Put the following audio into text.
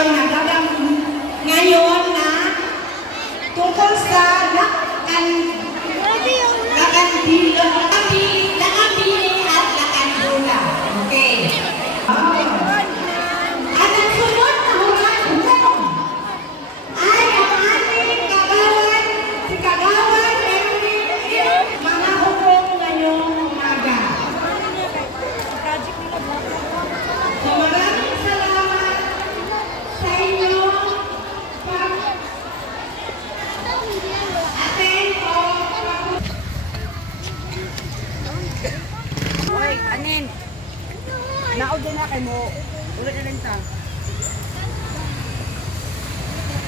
ngayon, ngayon na tungkol sa lakandila at lakandula. Okay. At ang sunod na hulong ay ang ating kagawan, si Kagawan Erwin, mga hulong ngayong umaga. So maraming salamat sa inyo pag-attend o Oy, anin. Naog din na kay mo. Ulit na lang ta.